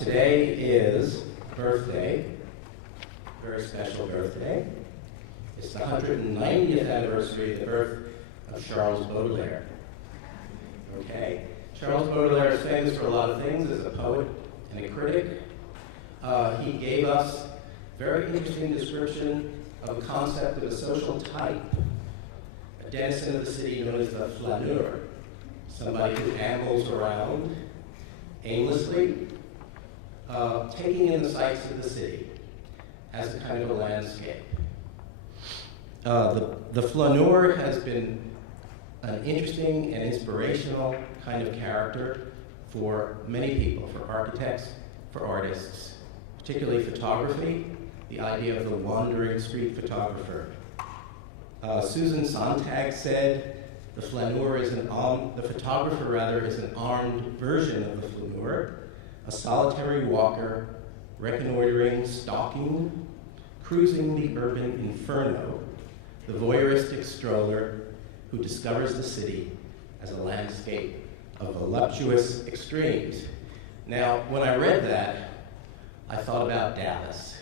Today is birthday, very special birthday. It's the 190th anniversary of the birth of Charles Baudelaire. Okay, Charles Baudelaire is famous for a lot of things as a poet and a critic. He gave us a very interesting description of a concept of a social type, a denizen of the city known as the flaneur, somebody who ambles around aimlessly, taking in the sights of the city as a kind of a landscape. The flaneur has been an interesting and inspirational kind of character for many people, for architects, for artists, particularly photography, the idea of the wandering street photographer. Susan Sontag said the flaneur is the photographer is an armed version of the flaneur, a solitary walker, reconnoitering, stalking, cruising the urban inferno, the voyeuristic stroller who discovers the city as a landscape of voluptuous extremes. Now, when I read that, I thought about Dallas.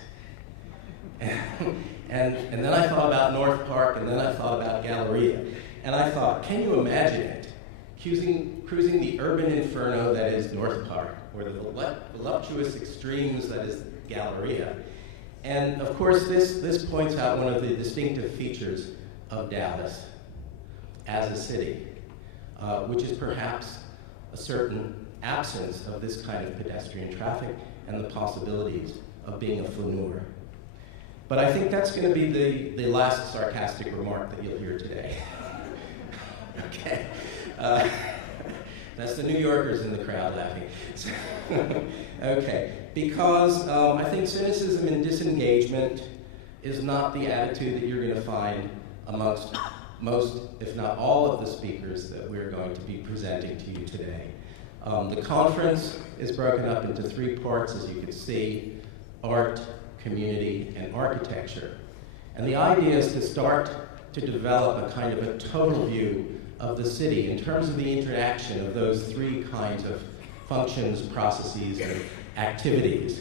and then I thought about North Park, and then I thought about Galleria. And I thought, can you imagine it? Cruising the urban inferno that is North Park, or the voluptuous extremes that is Galleria. And of course, this points out one of the distinctive features of Dallas as a city, which is perhaps a certain absence of this kind of pedestrian traffic and the possibilities of being a flaneur. But I think that's going to be the last sarcastic remark that you'll hear today. Okay. That's the New Yorkers in the crowd laughing. Okay. Because I think cynicism and disengagement is not the attitude that you're going to find amongst most, if not all, of the speakers that we're going to be presenting to you today. The conference is broken up into three parts, as you can see: art, community, and architecture. And the idea is to start to develop a kind of a total view of the city in terms of the interaction of those three kinds of functions, processes, and activities.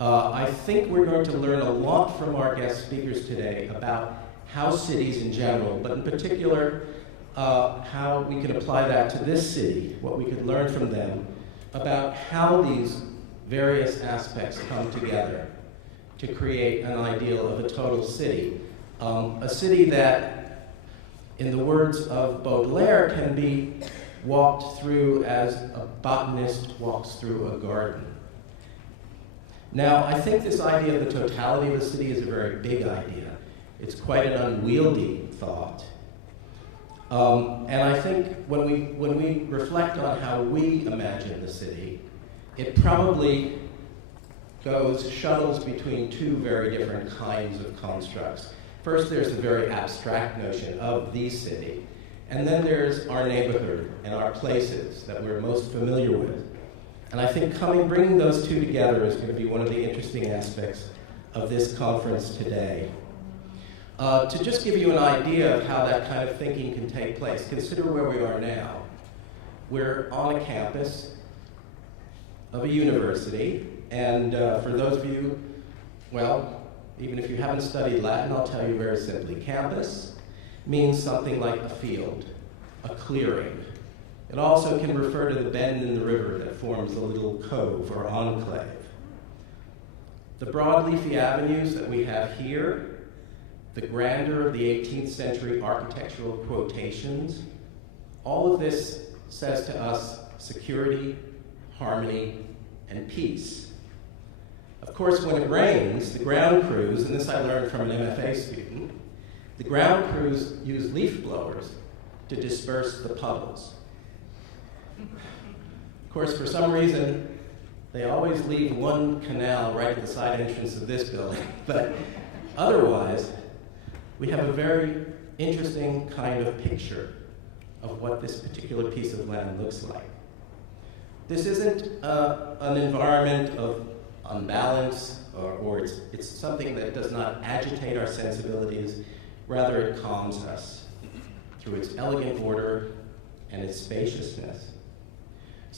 I think we're going to learn a lot from our guest speakers today about how cities in general, but in particular, how we can apply that to this city, what we could learn from them about how these various aspects come together to create an ideal of a total city. A city that, in the words of Baudelaire, can be walked through as a botanist walks through a garden. Now, I think this idea of the totality of the city is a very big idea. It's quite an unwieldy thought. And I think when we reflect on how we imagine the city, it probably shuttles between two very different kinds of constructs. First, there's the very abstract notion of the city, and then there's our neighborhood and our places that we're most familiar with. And I think bringing those two together is going to be one of the interesting aspects of this conference today. To just give you an idea of how that kind of thinking can take place, consider where we are now. We're on a campus of a university, and for those of you, well, even if you haven't studied Latin, I'll tell you very simply. Campus means something like a field, a clearing. It also can refer to the bend in the river that forms a little cove or enclave. The broad leafy avenues that we have here, the grandeur of the 18th century architectural quotations, all of this says to us security, harmony, and peace. Of course, when it rains, the ground crews, and this I learned from an MFA student, the ground crews use leaf blowers to disperse the puddles. Of course, for some reason, they always leave one canal right at the side entrance of this building, but otherwise, we have a very interesting kind of picture of what this particular piece of land looks like. This isn't an environment of unbalance, or it's something that does not agitate our sensibilities, rather it calms us through its elegant order and its spaciousness.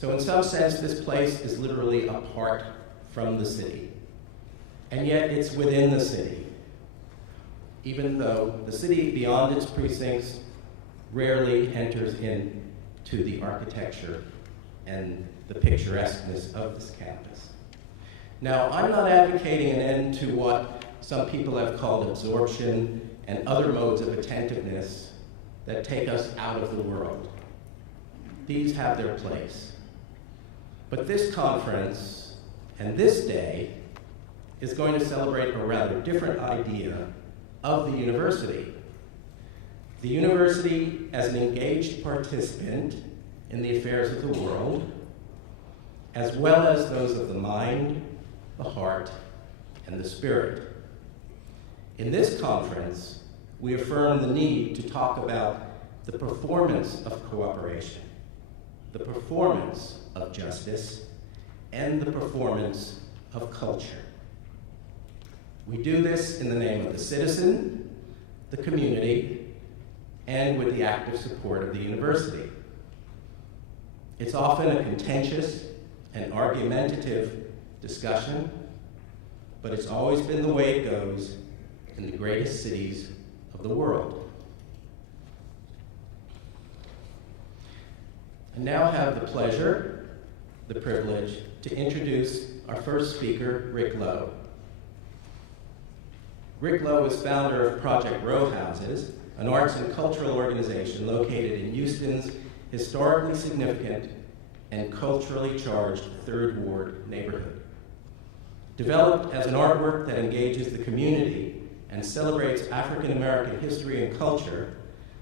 So in some sense, this place is literally apart from the city. And yet it's within the city, even though the city beyond its precincts rarely enters into the architecture and the picturesqueness of this campus. Now, I'm not advocating an end to what some people have called absorption and other modes of attentiveness that take us out of the world. These have their place. But this conference and this day is going to celebrate a rather different idea of the university. The university as an engaged participant in the affairs of the world, as well as those of the mind, the heart, and the spirit. In this conference, we affirm the need to talk about the performance of cooperation, the performance of justice, and the performance of culture. We do this in the name of the citizen, the community, and with the active support of the university. It's often a contentious and argumentative discussion, but it's always been the way it goes in the greatest cities of the world. I now have the pleasure, the privilege, to introduce our first speaker, Rick Lowe. Rick Lowe is founder of Project Row Houses, an arts and cultural organization located in Houston's historically significant and culturally charged Third Ward neighborhood. Developed as an artwork that engages the community and celebrates African American history and culture,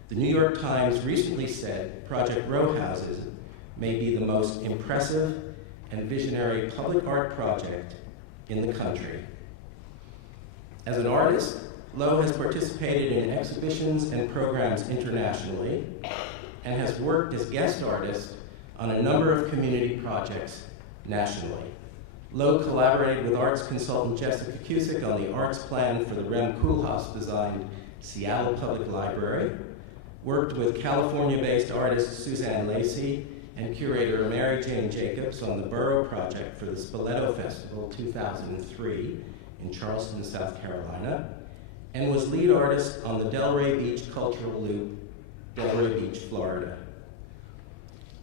the New York Times recently said Project Row Houses may be the most impressive and visionary public art project in the country. As an artist, Lowe has participated in exhibitions and programs internationally and has worked as guest artist on a number of community projects nationally. Lowe collaborated with arts consultant Jessica Cusick on the arts plan for the Rem Koolhaas-designed Seattle Public Library, worked with California-based artist Suzanne Lacey and curator Mary Jane Jacobs on the Borough Project for the Spoleto Festival 2003 in Charleston, South Carolina, and was lead artist on the Delray Beach Cultural Loop, Delray Beach, Florida.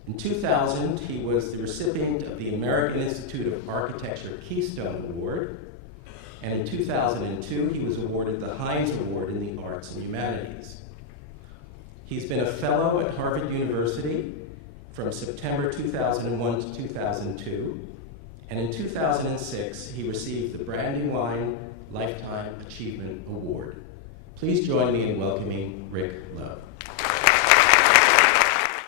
In 2000, he was the recipient of the American Institute of Architecture Keystone Award, and in 2002, he was awarded the Heinz Award in the Arts and Humanities. He's been a fellow at Harvard University from September 2001 to 2002, and in 2006, he received the Brandywine Lifetime Achievement Award. Please join me in welcoming Rick Lowe.